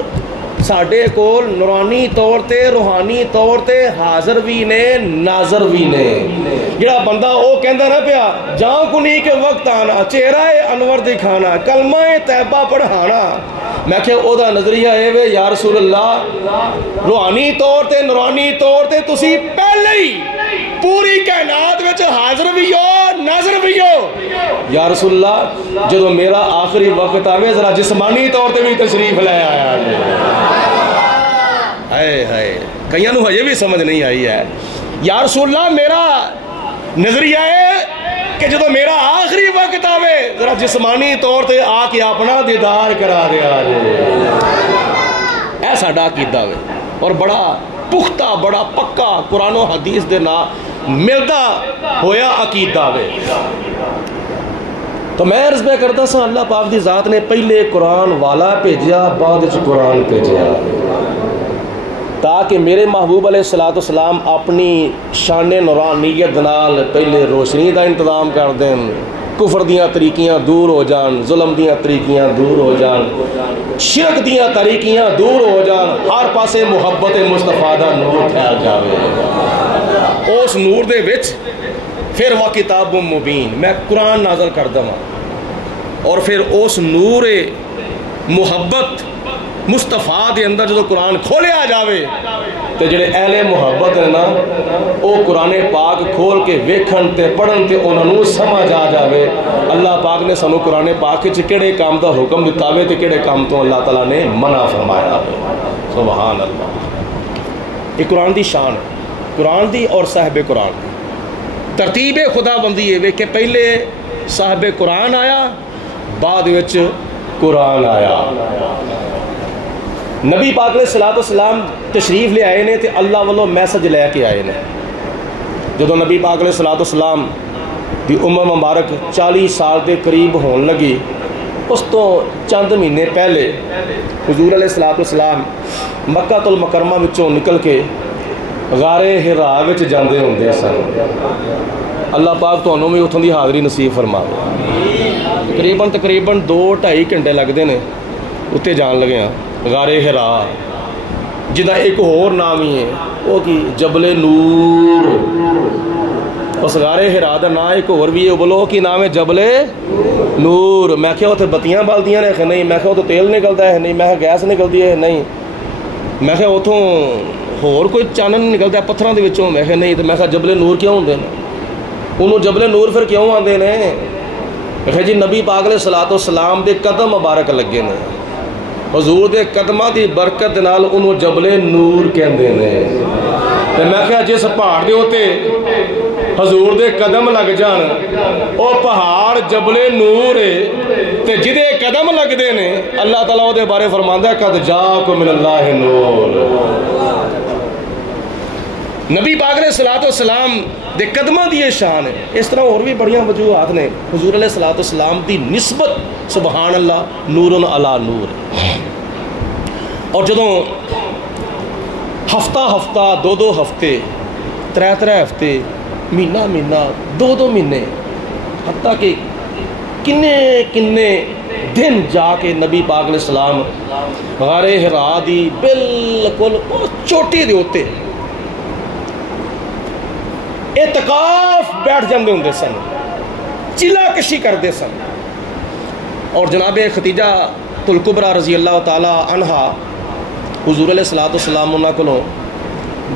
ساڈے کول نورانی طور تے روحانی طور تے حاضر بھی نے ناظر بھی نے۔ جڑا بندہ او کہندا نا پیا جاں کنی کے وقت آنا چہرہ انور دکھانا کلمہ طیبہ پڑھانا، میں کہ او دا نظریہ اے وے یا رسول اللہ روحانی طور تے نورانی طور تے تسی پہلے ہی پوری کائنات وچ حاضر بھی ہو ناظر بھی ہو، یا رسول اللہ جدو میرا آخری وقت آوے ذرا جسمانی طور تے بھی تشریف لے آیا۔ ہائے ہائے کئیاں نو ہجے بھی سمجھ نہیں آئی ہے، یا رسول اللہ میرا نظریہ ہے کہ جدو میرا آخری وقت آوے ذرا جسمانی طور تے آ کے اپنا دیدار کرا دیا جائے، اے ساڈا عقیدہ وے، اور بڑا پختہ بڑا پکا قرآن و حدیث دے نا ملدا ہویا عقیدہ وے۔ تو میں عرض پہ کرتا سا اللہ پاک دی ذات نے پہلے قرآن والا بھیجیا بعد وچ قرآن بھیجیا تاکہ میرے محبوب علیہ السلام اپنی شان نورانیت نال پہلے روشنی دا انتظام کر دیں، کفر دیاں طریقیاں دور ہو جان، ظلم دیاں طریقیاں دور ہو جان، شرک دیاں طریقیاں دور ہو جان، ہر پاسے محبت مصطفیٰ دا نور پھیل جاوے۔ اس نور دے وچ پھر وہ کتاب مبین میں قرآن نازل کر دوں، اور پھر اس نور محبت مصطفیٰ دے اندر جدو قرآن کھولیا جاوے تو جڑے اہل محبت ہیں نا وہ قرآن پاک کھول کے ویکھن تے پڑھن تے انہوں سمجھ آ جاوے اللہ پاک نے سانو قرآن پاک چ کیڑے کام دا حکم دتا ہوئے تے کیڑے کام تو اللہ تعالیٰ نے منع فرمایا ہوئے۔ سبحان اللہ، یہ قرآن دی شان ہے، قرآن دی اور صاحب قرآن دی ترتیب خدا بندی ہے کہ پہلے صاحب قرآن آیا بعد وچ قرآن آیا۔ نبی پاک علیہ السلام تشریف لے آئے نے تے اللہ والوں میسج لے کے آئے نے، جدو نبی پاک علیہ الصلوۃ والسلام دی عمر مبارک 40 سال کے قریب ہون لگی، اس تو چند مہینے پہلے حضور علیہ الصلوۃ والسلام مکہ المکرمہ وچوں نکل کے غار حراء وچ جاندے ہوندے سن۔ اللہ پاک تانوں بھی اتھوں دی حاضری نصیب فرماوے۔ تقریباً 2-2.5 گھنٹے لگتے ہیں اتنے جان لگے ہیں غار حراء، جہاں ایک ہور نام ہی ہے وہ کی جبل نور۔ اس غار حراء کا نام ایک اور بھی ہے، بولو کی نام ہے جبل نور۔ میں کہا اتنے بتیاں بلدیاں نے، نہیں میں کہا اتنے تیل نکلتا ہے، نہیں میں کہا گیس نکلتی ہے، نہیں میں کہا اتوں ہور کوئی چانن نکلتا ہے پتھروں کے وچوں، میں کہا نہیں، تو میں کہا جبل نور کیوں ہوندے نے؟ انہوں جبل نور پھر کیوں آتے ہیں؟ میں کہا جی نبی پاک علیہ الصلوۃ والسلام دے قدم مبارک لگے نے، حضور دے قدماں دی برکت نال انہوں جبل نور کہندے نے۔ تے میں کہا جس پہاڑ دے ہوتے حضور دے قدم لگ جان او پہاڑ جبل نور ہے، تے جدے قدم لگ دے نے اللہ تعالیٰ دے بارے فرماندا ہے قد جاءکم من اللہ نور۔ نبی پاک علیہ الصلوۃ والسلام دے قدماں دی شان ہے۔ اس طرح اور بھی بڑیاں وجوہات نے حضور علیہ الصلوۃ والسلام دی نسبت سبحان اللہ نور علی نور۔ اور جدوں ہفتہ 2 ہفتے 3 ہفتے مہینہ 2 مہینے حتیٰ کہ کنے دن جا کے نبی پاک علیہ السلام غار حراء دی بالکل چوٹی دے اوتے اعتکاف بیٹھ جاندے ہوندے سن، چلا کشی کرتے سن۔ اور جناب ختیجہ الکبریٰ رضی اللہ تعالی عنہا حضور علیہ الصلوۃ والسلام انہاں کولوں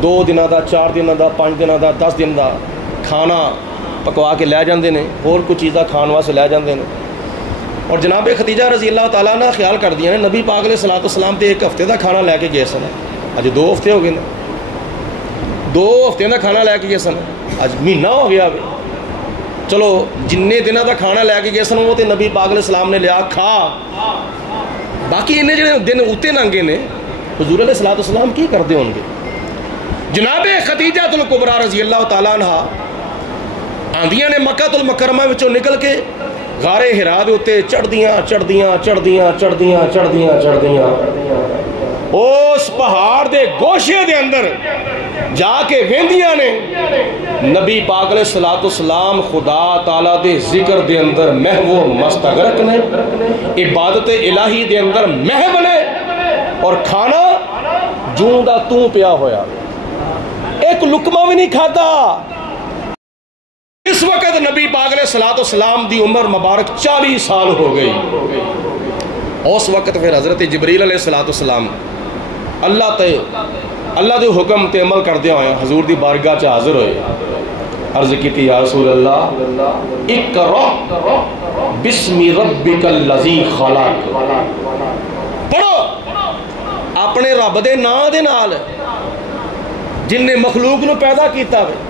2 دنوں دا 4 دنوں دا 5 دنوں دا 10 دن دا کھانا پکوا کے لے جاندے نے، اور کچھ چیزاں کھان واسطے لے جاندے نے۔ اور جناب ختیجہ رضی اللہ تعالیٰ عنہ خیال کر دیا نے نبی پاک علیہ الصلوۃ والسلام تے 1 ہفتے دا کھانا لے کے گئے سن، اج 2 ہفتے ہو گئے نا، 2 ہفتے دا کھانا لے کے گئے سن، اج مہینہ ہو گیا۔ چلو جننے دنوں دا کھانا لے کے گئے سن وہ تے نبی پاک علیہ السلام نے لیا کھا، باقی انہیں جڑے دن اتنے لنگے نے حضور علیہ الصلوۃ والسلام کی کرتے ہوں گے؟ جناب ختیجہ الکبریٰ رضی اللہ تعالیٰ عنہ آندیاں نے مکہ المکرمہ وچوں نکل کے غار حراء دے اوتے چڑھدیاں اس پہاڑ دے گوشے دے اندر جا کے ویندیاں نے نبی پاک علیہ الصلوۃ والسلام خدا تعالیٰ دے ذکر دے اندر محو مستغرق نے، عبادت الہی دے اندر محو نے، اور کھانا جوں دا توں پیا ہویا، ایک لقمہ بھی نہیں کھاتا۔ اس وقت نبی پاک علیہ الصلوۃ والسلام دی عمر مبارک 40 سال ہو گئی۔ اس وقت پھر حضرت جبریل علیہ الصلوۃ والسلام اللہ دے حکم تے عمل کردے ہوئے حضور دی بارگاہ چ حاضر ہوئے، عرض کی تھی یا رسول اللہ اقرأ بسم ربک الذی خلق، پڑھو اپنے رب دے نام دے نال جن نے مخلوق نو پیدا کیتا ہوئے۔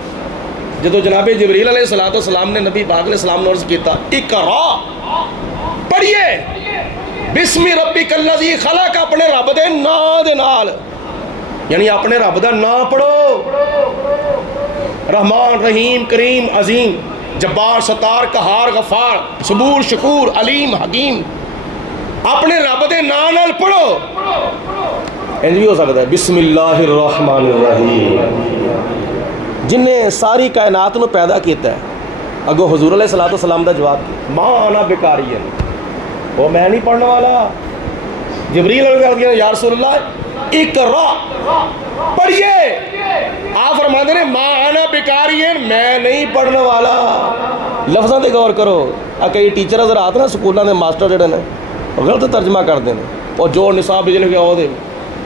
جدو جناب جبریل علیہ الصلوۃ والسلام نے نبی پاک علیہ السلام نے عرض کیتا اقرأ، پڑھیے بسم ربک الذی خلق، اپنے رب دے نام دے نال، یعنی اپنے رب دا نام پڑھو، رحمان رحیم کریم عظیم جبار ستار قہار غفار صبور شکور علیم حکیم، اپنے رب دے نام نال پڑھو۔ انج بھی ہو سکتا ہے بسم اللہ الرحمن الرحیم، جن نے ساری کائنات نو پیدا کیتا ہے۔ اگو حضور علیہ الصلوۃ والسلام دا جواب ما انا بقاری، وہ میں نہیں پڑھنے والا۔ جبریل علیہ یا رسول اللہ اقرأ، پڑھیے۔ آپ فرماتے ہیں ما انا بقاری، میں نہیں پڑھنے والا۔ لفظاں تے غور کرو، کئی ٹیچر حضرات نا سکولاں دے ماسٹر جڑے نے غلط ترجمہ کرتے ہیں، اور جو نصاب بجنے گیا وہ دے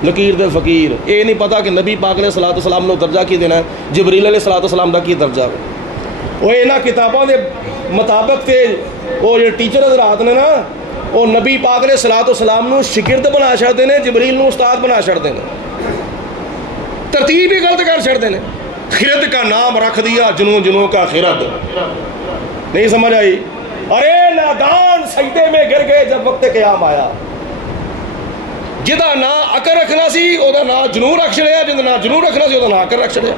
لکیر دے فقیر، یہ نہیں پتا کہ نبی پاک علیہ الصلوۃ والسلام نے درجہ کی دینا ہے، جبریل علیہ الصلوۃ والسلام دا کی درجہ ہے۔ وہ انہاں کتاباں دے مطابق تے وہ جو ٹیچر حضرات نے نا وہ نبی پاک علیہ الصلوۃ والسلام نو شاگرد بنا چھڑدے نے، جبریل نو استاد بنا چھڑدے نے، ترتیب ہی غلط کر چھڑدے نے۔ خرد کا نام رکھ دیا جنوں کا خرد، نہیں سمجھ آئی؟ ارے نادان سجدے میں گر گئے جب وقت قیام آیا۔ جدا نا عقل رکھنا سی او دا نا جنوں رکھ چھڑیا، جدا نا جنوں رکھنا سی او دا نا عقل رکھ چھڑیا۔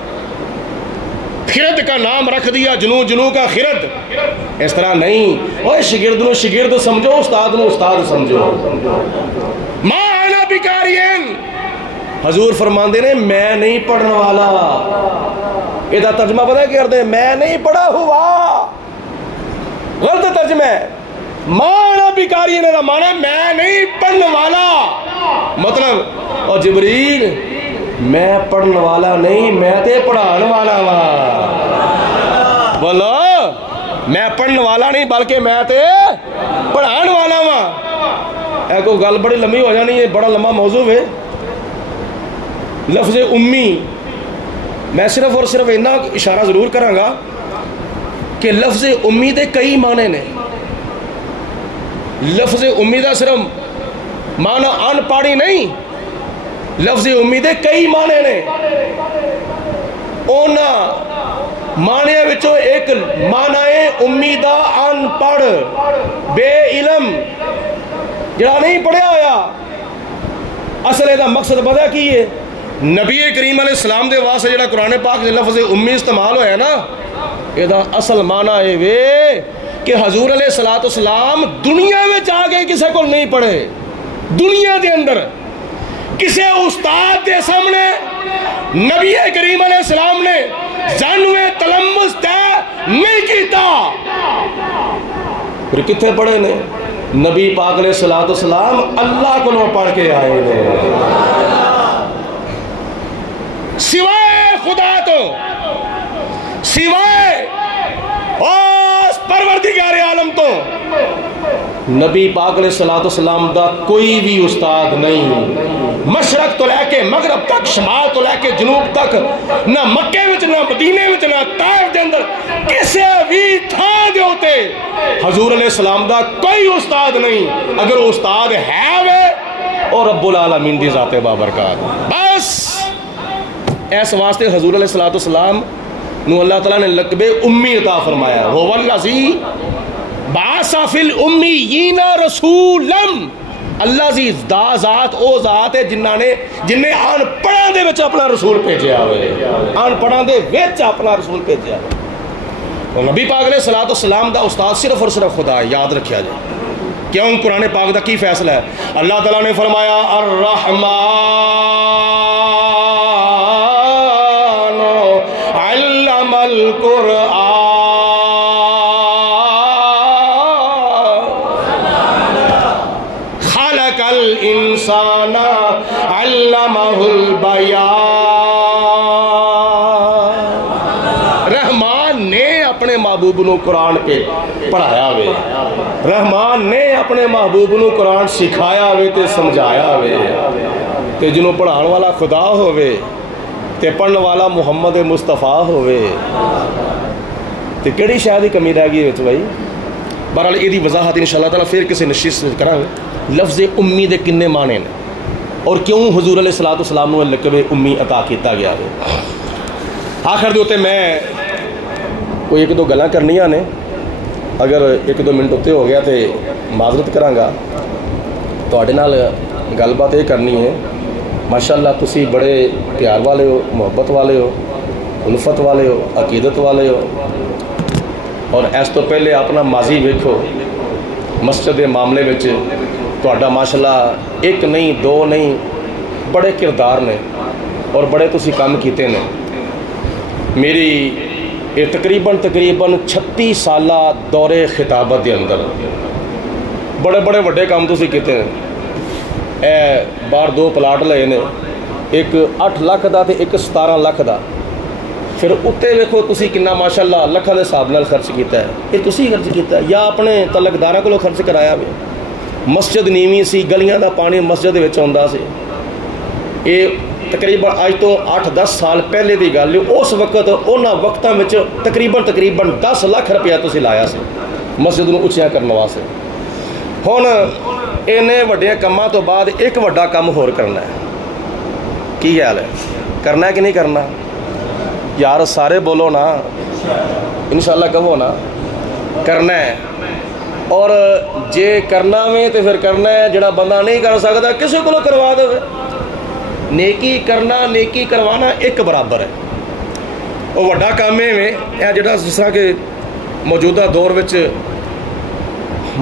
خرد کا نام رکھ دیا، جنو جنو کا خرد. اس طرح نہیں. اوے شگرد نو شگرد سمجھو، استاد نو استاد سمجھو. ما انا بقارئ، حضور فرماندے نے میں نہیں پڑھن والا. یہ ترجمہ پتہ کیا کرتے ہیں؟ میں نہیں پڑھا ہوا. غلط ترجمہ ہے. ما انا بقارئ کا معنی میں نہیں پڑھنے والا. مطلب اور جبریل میں پڑھن والا نہیں، میں تے پڑھان والا وا. بولو میں پڑھن والا نہیں بلکہ میں تے پڑھان والا وا. اے کوئی گل بڑی لمبی ہو جانی ہے، بڑا لمبا موضوع ہے. لفظ امی میں صرف اور صرف اتنا اشارہ ضرور کراں گا کہ لفظ امی دے کئی معنی نے. لفظ امی دا صرف معنی ان پڑھی نہیں، لفظ امی دے کئی معنی نے. اونا معنی وچوں ایک معنی امی دا ان پڑھ، بے علم، جڑا نہیں پڑھیا ہویا. اصل دا مقصد پتہ کی ہے؟ نبی کریم علیہ السلام دے واسطے جڑا قرآن پاک دے لفظ امی استعمال ہویا نا، یہ دا اصل معنی ہے وے کہ حضور علیہ السلام دنیا میں جا کے کسے کو نہیں پڑھے. دنیا دے اندر کسے استاد دے سامنے نبی کریم علیہ السلام نے جانوے تلمس تے نہیں کیتا. پھر کتنے پڑھے نے؟ نبی پاک علیہ السلام اللہ کو پڑھ کے آئے نے. سوائے خدا تو، سوائے اس پروردگار عالم تو نبی پاک علیہ السلام دا کوئی بھی استاد نہیں. مشرق تو لے کے مغرب تک، شمال تو لے کے جنوب تک، نہ مکے وچ نہ مدینے وچ نہ طائف دے اندر کسے بھی تھاں دے ہوتے حضور علیہ السلام دا کوئی استاد نہیں. اگر استاد ہے وے اور رب العالمین دی ذات بابرکات. بس اس واسطے حضور علیہ السلام نو اللہ تعالیٰ نے لقب امی عطا فرمایا. هو الذی بعث فی الامیین رسولا. اللہ زی دا ذات او ذات ہے جن نے آن پڑھاں دے وچ اپنا رسول بھیجیا ہوئے. آن پڑھاں دے وچ اپنا رسول بھیجیا ہوئے. نبی پاک علیہ السلام دا استاد صرف اور صرف خدا ہے. یاد رکھیا جائے. کیوں؟ قرآن پاک دا کی فیصلہ ہے؟ اللہ تعالیٰ نے فرمایا الرحمن علم القرآن خلق الانسان علمہ البیان. رحمان نے اپنے محبوب نو قرآن پہ پڑھایا ہوئے. رحمان نے اپنے محبوب نو قرآن سکھایا ہوئے تے سمجھایا ہوئے. تے جنہوں پڑھان والا خدا ہوئے تے پڑھن والا محمد مصطفیٰ ہوئے تے کیڑی شاید ہی کمی رہ گئی ہے بھائی. بہرحال یہ دی وضاحت انشاءاللہ تعالیٰ پھر کسی نشست سے کریں گے. لفظ امی دے کنے معنی نے اور کیوں حضور علیہ السلام نو لقب امی عطا کیتا گیا ہے. آخر دے ہوتے میں کوئی ایک دو گلاں کرنیاں نے. اگر ایک دو منٹ اتنے ہو گیا تو معذرت کرانگا. تواڈے نال گل بات یہ کرنی ہے. ماشاءاللہ تسی بڑے پیار والے ہو، محبت والے ہو، الفت والے ہو، عقیدت والے ہو. اور اس تو پہلے اپنا ماضی ویکھو. مسجد کے معاملے میں تہاڈا ماشاءاللہ ایک نہیں دو نہیں بڑے کردار نے اور بڑے تسی کام کیتے نے. میری یہ تقریباً 36 سالہ دور خطابت کے اندر بڑے بڑے وڈے کام تسی کیتے ہیں. اے باہر 2 پلاٹ لئے نے، ایک 8 لاکھ دا تے ایک 17 لاکھ دا. پھر اتنے ویکھو تسی کنا ماشاءاللہ لکھاں دے حساب نال خرچ کیتا ہے. یہ تسی خرچ کیتا ہے یا اپنے تعلقداراں کولوں خرچ کرایا ہوئے؟ مسجد نیویں سی، گلیاں دا پانی مسجد وچ آندا سی. یہ تقریباً اج تو 8-10 سال پہلے دی گل ہے. اس وقت انہاں وقتاں وچ تقریباً 10 لاکھ روپیہ تسی لایا سی مسجد نو اچھیاں کرن واسطے. ہن اینے وڈے کاماں تو بعد ایک وڈا کام ہور کرنا ہے. کی خیال ہے؟ کرنا ہے کہ نہیں کرنا؟ یار سارے بولو نا، انشاءاللہ کہو نا. کرنا ہے. اور جے کرنا میں تو پھر کرنا ہے. جڑا بندہ نہیں کر سکتا کسی کو کروا دے. نیکی کرنا نیکی کروانا ایک برابر ہے. وہ وڈا کام ہے جڑا جس طرح کہ موجودہ دور وچ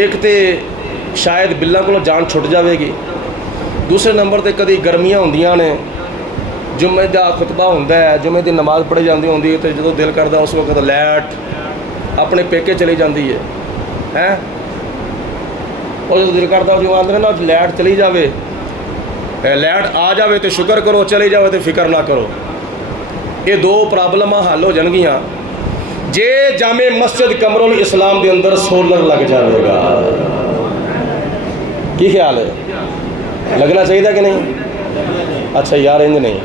ایک تے شاید بلاں کولوں جان چھٹ جاوے گی, دوسرے نمبر تے کدی گرمیاں ہوندیاں نے, جمعے دا خطبہ ہوندا ہے, جمعے دی نماز پڑھی جاندی ہوندی ہے, تے جدوں دل کردا اس وقت لائٹ اپنے پیکے چلی جاندی ہے اور جدوں دل کردا جو آندے نا لائٹ چلی جاوے, لائٹ آ جاوے تے شکر کرو, چلی جاوے تے فکر نہ کرو. یہ دو پرابلماں حل ہو جان گیاں جے جامع مسجد قمر الاسلام دے اندر سولر لگ جاوے گا. کی خیال ہے؟ لگنا چاہیے کہ نہیں؟ اچھا یار انج نہیں,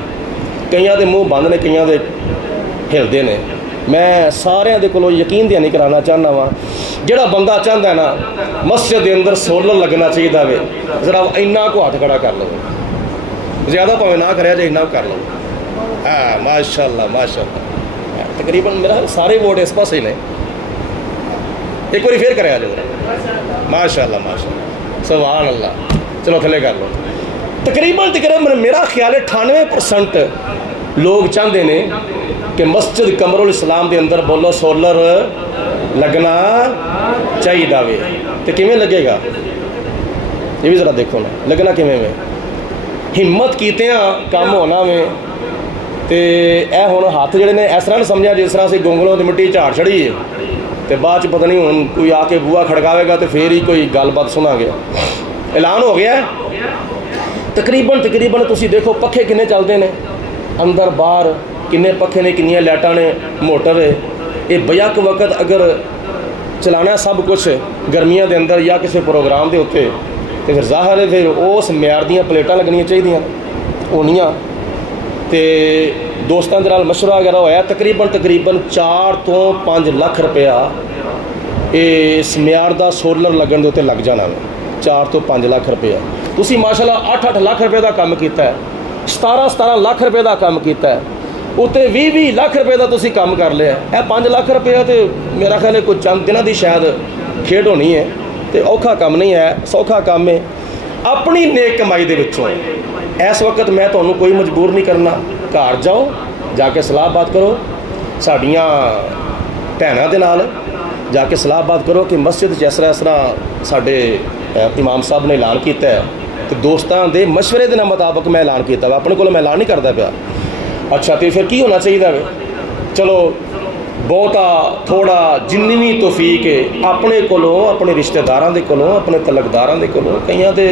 کئیاں دے منہ بند نے, کئیاں دے ہلدے نے. میں سارے دے کولوں یقین دیا نہیں کرانا چاہنا وا, جڑا بندہ چاہتا ہے نا مسجد دے اندر سولر لگنا چاہیے وے, ذرا اینا کو ہاتھ کھڑا کر لو, زیادہ پاویں نہ کریا جائے, اینا کر لو. ہاں ماشاء اللہ ماشاء اللہ. تقریباً میرا سارے ووٹ اس پاس ہی نے. ایک بار پھر کریا جائے ماشاء اللہ ماشاء اللہ سبحان اللہ. چلو تھلے کر لو. تقریباً میرا خیال ہے 98% لوگ چاہتے ہیں کہ مسجد قمر الاسلام دے اندر بولو سولر لگنا چاہیے وے. تو کیویں لگے گا یہ بھی ذرا دیکھو نا, لگنا کیویں میں ہمت کیتے ہیں کام ہونا میں. تے اے ہن ہاتھ جڑے نے اس طرح نہ سمجھا جس طرح سے گونگلوں دی مٹی جھاڑ چھڑی ہے تے بعد چ پتہ نہیں ہن کوئی آ کے بوا کھڑکاوے گا تے پھر ہی کوئی گل بات سنا گیا. اعلان ہو گیا تقریباً تسی دیکھو پکھے کنے چلتے ہیں اندر باہر, کنے پکھے نے, کنیاں لائٹاں نے, موٹر ہے. یہ بیک وقت اگر چلانا سب کچھ گرمیاں دے اندر یا کسی پروگرام دے ہوتے تو پھر ظاہر ہے پھر اس معیار دیاں پلیٹاں لگنیاں چاہیے ہونیاں. تے دوستاں دے نال مشورہ وغیرہ ہویا تقریباً 4 تو 5 لاکھ روپیہ اس معیار دا سولر لگن دے اوتے لگ جانا. 4 تو 5 لاکھ روپیہ. تسی ماشاءاللہ 8 لاکھ روپے دا کام کیتا ہے, 17 لاکھ روپے دا کام کیتا ہے, اتنے 20 لاکھ روپے دا تسی کام کر لیا. اے 5 لاکھ روپیہ تے میرا خیال ہے کوئی چند دنوں دی شاید کھیڈ ہونی ہے. تے اوکھا کام نہیں ہے, سوکھا کام ہے. اپنی نیک کمائی دے وچوں اس وقت میں تمہیں کوئی مجبور نہیں کرنا, گھر جاؤ جا کے صلاح بات کرو ساڈیاں بھیناں دے نال, جا کے صلاح بات کرو کہ مسجد اس طرح ساڈے امام صاحب نے اعلان کیتا ہے تو دوستاں دے مشورے دے مطابق میں اعلان کیتا ہے, اپنے کو میں اعلان نہیں کرتا پیا. اچھا تو پھر کی ہونا چاہیے وے؟ چلو بہتا تھوڑا جنی بھی توفیق ہے اپنے کولوں, اپنے رشتہ داراں دے کولوں, اپنے تعلقداراں دے کولوں, کئیاں دے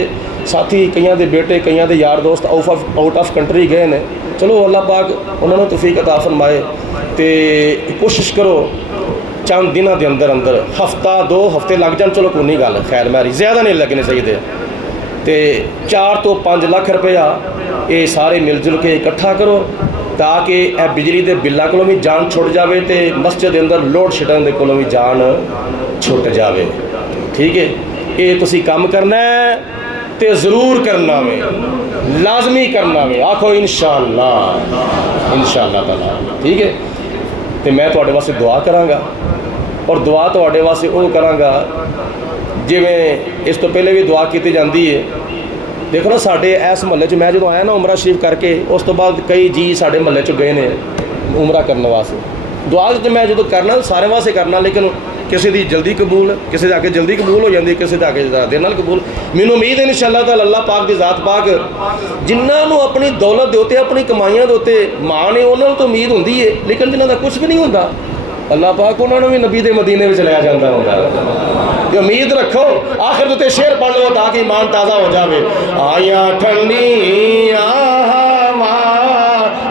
ساتھی, کئیاں دے بیٹے, کئیاں دے یار دوست آؤٹ آف کنٹری گئے نے, چلو اللہ پاک انہوں نے توفیق عطا فرمائے. تے کوشش کرو چند دنوں دے اندر ہفتہ 2 ہفتے لگ جان, چلو کوئی نہیں گل خیر میری, زیادہ نہیں لگنے چاہیے. تے 4 تو 5 لاکھ روپیہ یہ سارے مل جل کے اکٹھا کرو تاکہ اے بجلی دے بلاں کولوں بھی جان چھٹ جاوے تے مسجد دے اندر لوڈ شیڈنگ دے کولوں بھی جان چھٹ جاوے. ٹھیک ہے, یہ تسی کام کرنا ہے تے ضرور کرنا وے, لازمی کرنا وے. آکھو انشاءاللہ تعالی. ٹھیک ہے, تے میں تواڈے واسطے دعا کراں گا اور دعا تواڈے واسطے وہ کراں گا جویں اس تو پہلے بھی دعا کیتی جاندی ہے. دیکھو نا ساڈے اس محلے چ میں جدوں آیا نا عمرہ شریف کر کے, اس تو بعد کئی جی ساڈے محلے چ گئے نے عمرہ کرنے واسطے. دعا تو میں جدوں کرنا سارے واسطے کرنا, لیکن کسی دی جلدی قبول, کسی دے آگے جلدی قبول ہو جاندی, کسی دے آگے دیر نال قبول. مینوں امید ہے انشاءاللہ تعالی اللہ پاک دی ذات پاک جنہاں نوں اپنی دولت دے اوتے, اپنی کمائیاں دے اوتے ماں نے, انہاں نوں تو امید ہوندی ہے, لیکن جنہاں دا کچھ بھی نہیں ہوندا اللہ پاک انہوں نے بھی نبی دے مدینے میں لیا جاتا ہوگا. کہ امید رکھو آخر تے شعر پڑھ لو تاکہ ایمان تازہ ہو جاوے. آیا ٹھنڈی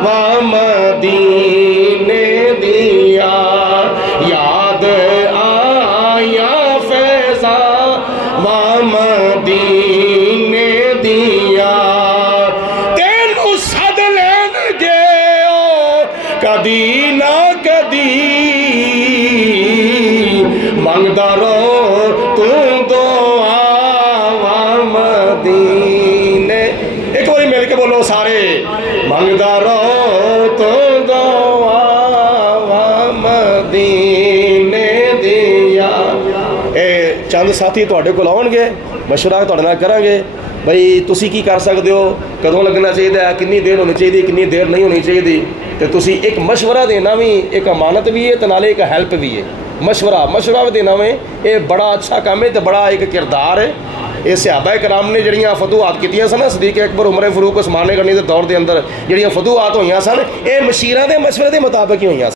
و مدینے دیا یاد آیا فیضا و مدینے دیا تینو سد لین گے کدی نہ کدی منگدا رو تو دعا و مدینے. ایک بار مل کے بولو سارے, منگدا رو تو دعا و مدینے دیا. چند ساتھی تواڈے کول آؤن گے, مشورہ تواڈے نال کران گے, بھائی تسی کی کر سکتے ہو، کدوں لگنا چاہیے، کنی دیر ہونی چاہیے، کنی دیر نہیں ہونی چاہیے، تو تسی ایک مشورہ دینا بھی ایک امانت بھی ہے تو نالے ایک ہیلپ بھی ہے۔ مشورہ دینا میں یہ بڑا اچھا کام ہے، تو بڑا ایک کردار ہے۔ یہ صحابہ کرام نے جڑیاں فتوحات کیتیاں سن، صدیق اکبر، عمر فاروق، عثمان غنی کے دور دے اندر جڑیاں فتوحات ہوئیاں سن، یہ مشیراں دے مشورے دے مطابق ہی ہوئیاں